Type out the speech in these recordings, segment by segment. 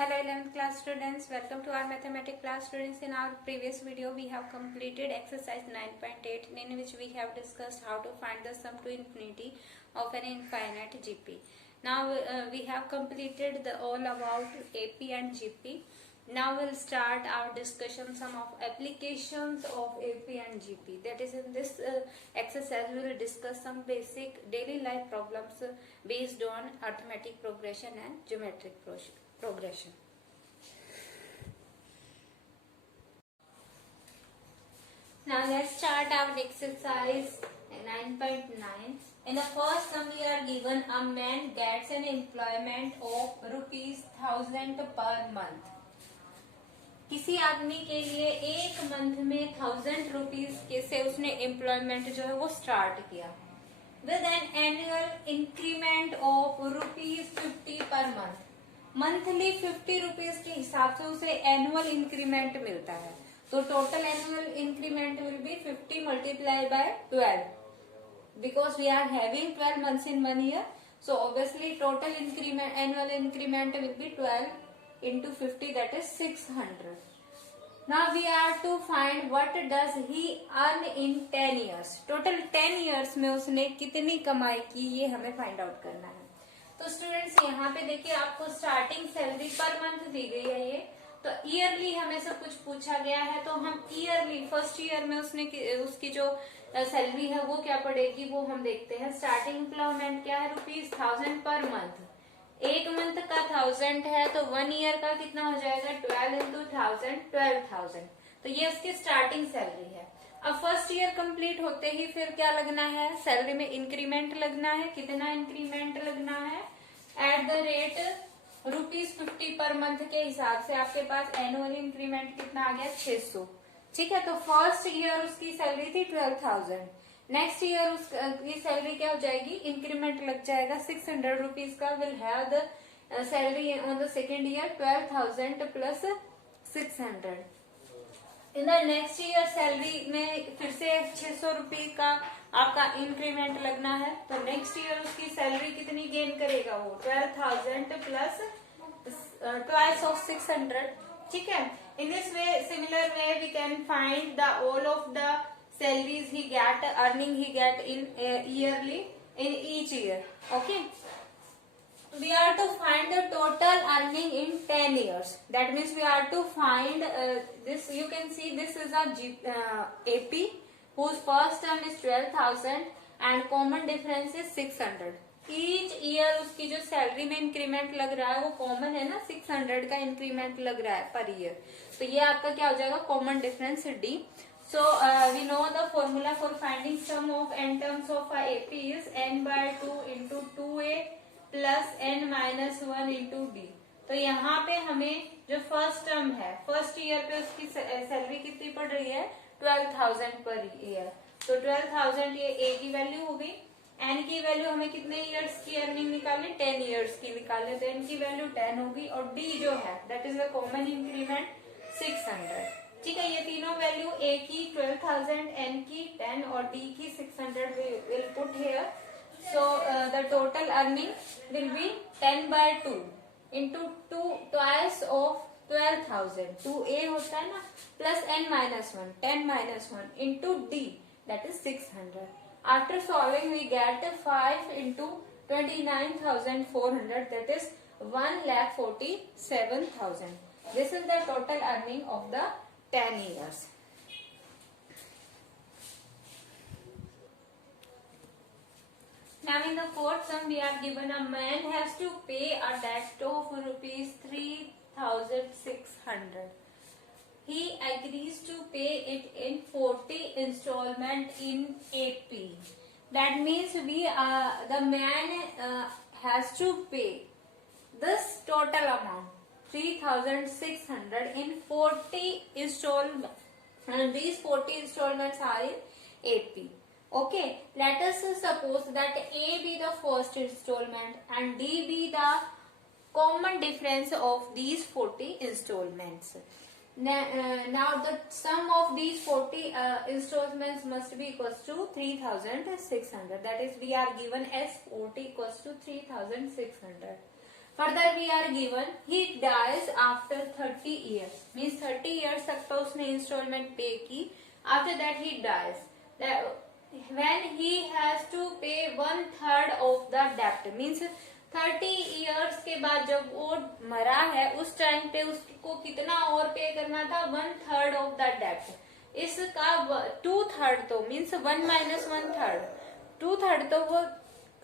Hello 11th class students, welcome to our mathematics class students. In our previous video we have completed exercise 9.8 in which we have discussed how to find the sum to infinity of an infinite GP. Now we have completed all about AP and GP. Now we'll start our discussion some of applications of AP and GP. That is, in this exercise we will discuss some basic daily life problems based on arithmetic progression and geometric progression. Now let's start our exercise 9.9. In the first sum we are given a man gets an employment of ₹1000 per month. किसी आदमी के लिए एक मंथ में 1000 रुपीज के से उसने एम्प्लॉयमेंट जो है वो स्टार्ट किया with an annual increment of ₹50 per month. Monthly 50 रुपीज के हिसाब से उसे एनुअल इंक्रीमेंट मिलता है. तो total annual increment will be 50 multiply by 12 because we are having 12 months in 1 year. So obviously total increment, annual increment will be 12 into 50, that is 600. Now we are to find what does he earn in 10 years. Total 10 years में उसने कितनी कमाई की ये हमें find out करना है. तो स्टूडेंट्स यहाँ पे देखिए आपको स्टार्टिंग सैलरी पर मंथ दी गई है. ये तो ईयरली हमें सब कुछ पूछा गया है तो हम ईयरली फर्स्ट ईयर में उसने उसकी जो सैलरी है वो क्या पड़ेगी वो हम देखते हैं. स्टार्टिंग एम्प्लॉयमेंट क्या है ₹1000 पर मंथ. एक मंथ का 1000 है तो 1 ईयर का कितना हो जाएगा 12 into 1000 12,000. तो ये उसकी स्टार्टिंग सैलरी है. अब फर्स्ट ईयर कंप्लीट होते ही फिर क्या लगना है सैलरी में इंक्रीमेंट लगना है. कितना इंक्रीमेंट लगना है at the rate ₹50 per month के हिसाब से आपके पास एनुअल इंक्रीमेंट कितना आ गया 600. ठीक है. तो फर्स्ट ईयर उसकी सैलरी थी 12,000. नेक्स्ट ईयर उसकी सैलरी क्या हो जाएगी इंक्रीमेंट लग जाएगा 600 रुपीज का. Will have the salary on the second year 12,000 प्लस 600. In the next year salary में फिर से 600 रुपये का आपका इंक्रीमेंट लगना है. तो नेक्स्ट ईयर उसकी सैलरी कितनी गेन करेगा वो 12,000 प्लस ट्वाइस ऑफ 600. ठीक है. In this way similar way we can find the all of the salaries he get, earning he get in yearly in each year. Okay. We are to find the total earning in 10 years. That means we are to find this. You can see this is a AP whose first term is 12,000 and common difference is 600. Each year उसकी जो सैलरी में इंक्रीमेंट लग रहा है वो कॉमन है ना 600 का इंक्रीमेंट लग रहा है पर ईयर. तो ये आपका क्या हो जाएगा common difference D. So we know the formula for finding sum of n terms of a AP is n by 2 into 2a plus n minus 1 into d. तो यहाँ पे हमें जो फर्स्ट टर्म है फर्स्ट ईयर पे उसकी salary कितनी पड़ रही है 12,000 पर ईयर. तो 12,000 ये a की वैल्यू हो गई. n की वैल्यू हमें कितने ईयर्स की अर्निंग निकाले 10 ईयर्स की निकाले. तो n की वैल्यू 10 होगी और d जो है that is the common increment 600. ठीक है. ये तीनों वैल्यू a की 12,000 n की 10 और d की 600 will put here. So the total earning will be 10 by 2 into 2 twice of 12,000. 2a होता है ना प्लस n minus 1 10 minus 1 into d that is 600. After solving we get 5 into 29,400 that is 1,47,000. This is the total earning of the 10 years. Now in the fourth sum we are given a man has to pay a debt of ₹3,600. He agrees to pay it in 40 installment in AP. That means the man has to pay this total amount 3,600 in 40 installments, and these 40 installments are in AP. Okay. Let us suppose that A be the first installment and D be the common difference of these 40 installments. Now the sum of these 40 installments must be equals to 3,600. That is we are given as 40 equals to 3,600. Further we are given he dies after 30 years, means 30 years तक तो उसने instalment pay की. After that he dies when he has to pay 1/3 of the debt, means 30 years के बाद जब वो मरा है उस टाइम पे उसको कितना और पे करना था, 1/3 of the debt. इसका 2/3 तो मीन्स 1 minus 1/3, 2/3 तो वो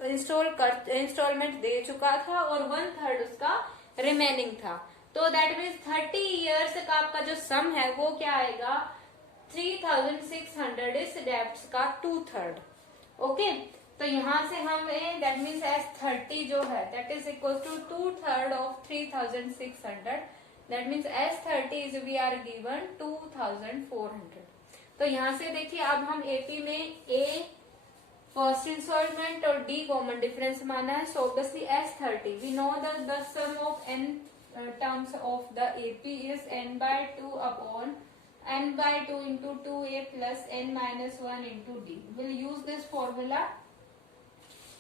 इंस्टॉलमेंट दे चुका था और 1/3 उसका रिमेनिंग था. तो दैट मीन्स 30 years का आपका जो सम है वो क्या आएगा, 3600 इस डेब्ट्स का 2/3. ओके, तो यहाँ से हम दैट मीन्स S30 जो है that is equal to 2/3 of 3600. That means S30 is we are given 2400. तो यहाँ से देखिए अब हम एपी में ए फर्स्ट इंस्टॉलमेंट और डी कॉमन डिफरेंस माना है. So obviously S30 we know the sum of n terms of the AP is n/2 upon n/2 into 2a plus n minus 1 into d. We'll use this formula.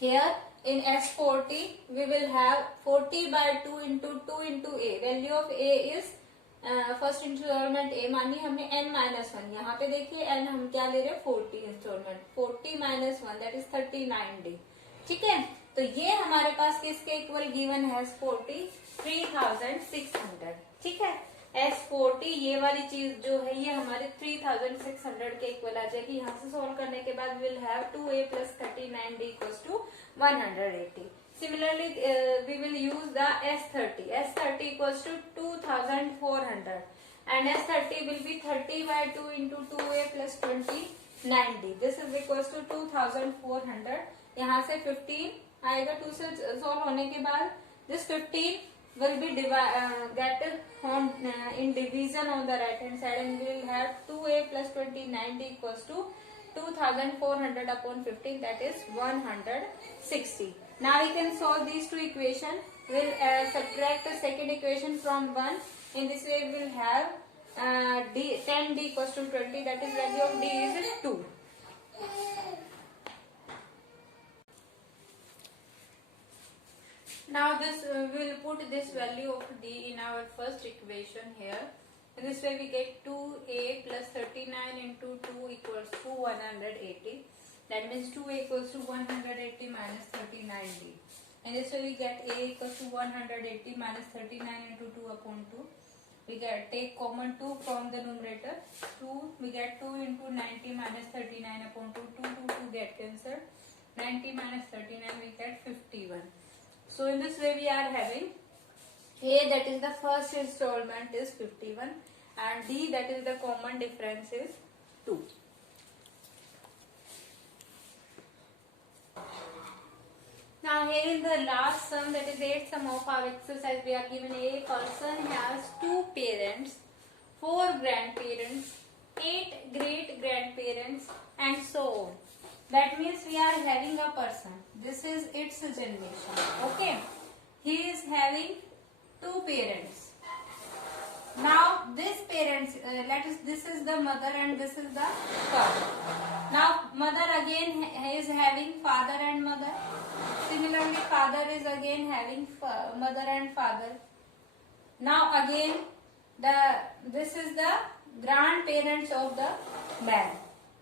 Here in S40 we will have 40/2 into 2 into a. Value of a is first instalment a मानी हमने n-1. यहाँ पे देखिए n हम क्या ले रहे हैं, 40 इंस्टॉलमेंट. 40 minus 1 दैट इज 39d. ठीक है, तो ये हमारे पास किसके इक्वल गिवन है, 3600. ठीक है, S40 ये वाली चीज जो है ये हमारे 3600 के इक्वल आ जाएगी. यहाँ से सॉल्व करने के बाद will have 2a plus 39d equals to 180. Similarly, we will use the S30. S30 equals to 2400 and S30 will be 30/2 into 2a plus 29d. This is equals to 2400. यहाँ से 15 आएगा 2 से सॉल्व होने के बाद. This 15 will be get on in division on the right hand side and we will have 2a plus 29d equals to 2400 upon 15, that is 160. Now we can solve these two equations. We'll subtract the second equation from 1. In this way we will have 10d equals to 20, that is value of d is 2. Now this we will put this value of d in our first equation here. In this way we get 2a plus 39 into 2 equals to 180. That means 2a equals to 180 minus 39d. And this way we get a equals to 180 minus 39 into 2 upon 2. We get take common 2 from the numerator. 2 we get 2 into 90 minus 39 upon 2. 2 get cancelled. 90 minus 39 we get 51. So in this way we are having a, that is the first installment, is 51 and d, that is the common difference, is 2. Now here in the last sum, that is 8th sum of our exercise, we are given a person has 2 parents, 4 grandparents, 8 great grandparents and so on. That means we are having a person, this is its generation. Okay, he is having 2 parents. Now this parents, this is the mother and this is the father. Now mother again is having father and mother. Similarly father is again having mother and father. Now again this is the grandparents of the man.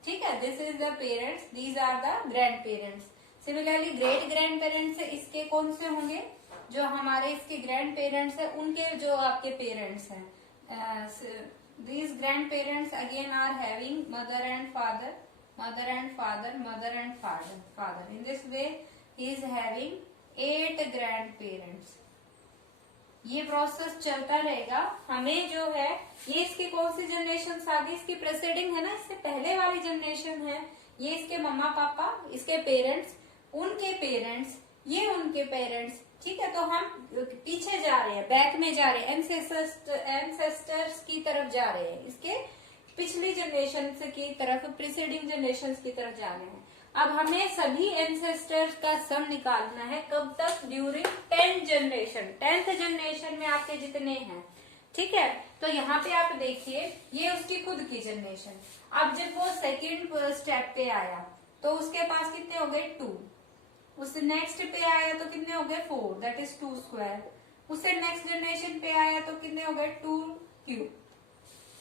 ठीक है, this is the parents, these are the grandparents. Similarly great grandparents इसके कौन से होंगे, जो हमारे इसके grand parents है उनके जो आपके पेरेंट्स हैं. These grandparents again are having mother and father, mother and father, mother and father. In this way he is having 8 grandparents. ये प्रोसेस चलता रहेगा. हमें जो है ये इसकी कौन सी जनरेशन आ गई, इसकी प्रेसिडिंग है ना, इससे पहले वाली जनरेशन है. ये इसके मम्मा पापा, इसके पेरेंट्स, उनके पेरेंट्स, ये उनके पेरेंट्स. ठीक है, तो हम पीछे जा रहे हैं, बैक में जा रहे हैं, एंसेस्टर्स की तरफ जा रहे हैं, इसके पिछली जनरेशन की तरफ, प्रीसीडिंग जनरेशन की तरफ जा रहे हैं. अब हमें सभी एंसेस्टर्स का सम निकालना है. कब तक, during 10th generation. 10th generation में आपके जितने हैं. ठीक है, तो यहाँ पे आप देखिए ये उसकी खुद की जनरेशन. अब जब वो सेकेंड स्टेप पे आया तो उसके पास कितने हो गए, 2. उससे नेक्स्ट पे आया तो कितने हो गए 4, दैट इज 2 स्क्वायर। उससे नेक्स्ट जनरेशन पे आया तो कितने हो गए 2 क्यूब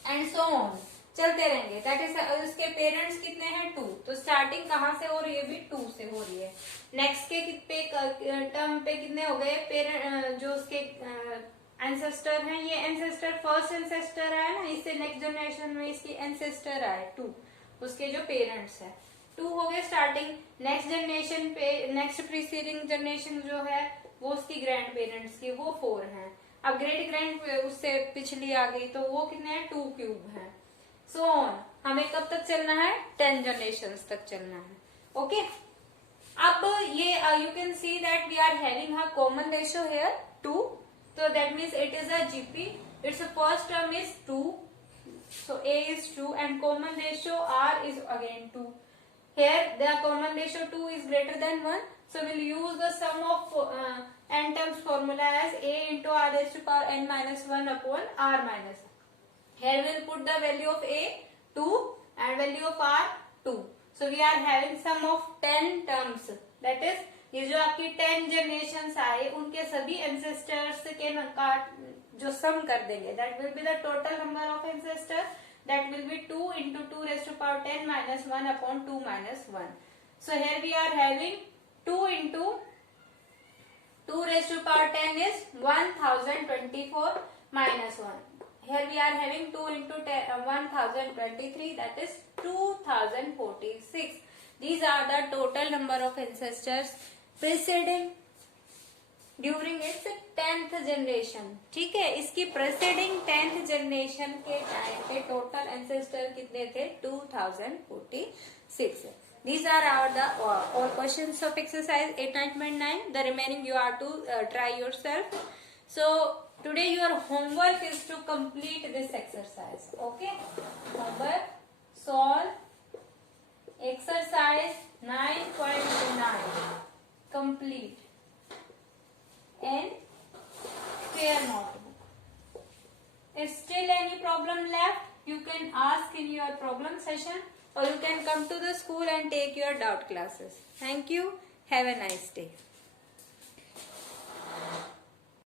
एंड सो ऑन, चलते रहेंगे। दैट इज उसके पेरेंट्स कितने हैं 2, तो स्टार्टिंग कहाँ से हो रही है भी 2 से हो रही है। नेक्स्ट के टर्म पे कितने हो गए पेरेंट, जो उसके एंसेस्टर हैं, ये एंसेस्टर फर्स्ट एंसेस्टर है ना, इससे नेक्स्ट जनरेशन में इसकी एंसेस्टर आए 2, उसके जो पेरेंट्स है 2 हो गए स्टार्टिंग। नेक्स्ट जनरेशन पे नेक्स्ट प्रीसीडिंग जनरेशन जो है वो उसकी ग्रैंड पेरेंट्स की, वो 4 हैं। अब ग्रेट ग्रैंड उससे पिछली आ गई तो वो कितने हैं 2 क्यूब है। सो ऑन, हमें कब तक चलना है 10 जनरेशन तक चलना है। ओके अब ये you can see that we are having a common ratio here 2, so that means it is a GP. Its first term is 2, so A is 2 and common ratio R is again 2. Here the common ratio 2 is greater than 1, so we'll use the sum of n terms formula as A into R raised to power n minus 1 upon R minus 1. Here we'll put the value of A 2 and value of R 2. So we are having sum of 10 terms, that is ये जो आपकी 10 जनरेशन आए उनके सभी एंसेस्टर्स के जो सम कर देंगे, that will be the total number of ancestor, that will be 2 into 2 raised to power 10 minus 1 upon 2 minus 1. So here we are having 2 into 2 raised to power 10 is 1024 minus 1. Here we are having 2 into 1023, that is 2046. These are the total number of ancestors preceding during its 10th generation. ठीक है, इसकी preceding 10th generation के टाइम पे total ancestor कितने थे 2046. These are all questions of exercise 8.9. The remaining you are to try yourself. So today your homework is to complete this exercise. Okay, homework, solve exercise 9.9, complete and clear notebook. If still any problem left, you can ask in your problem session or you can come to the school and take your doubt classes. Thank you. Have a nice day.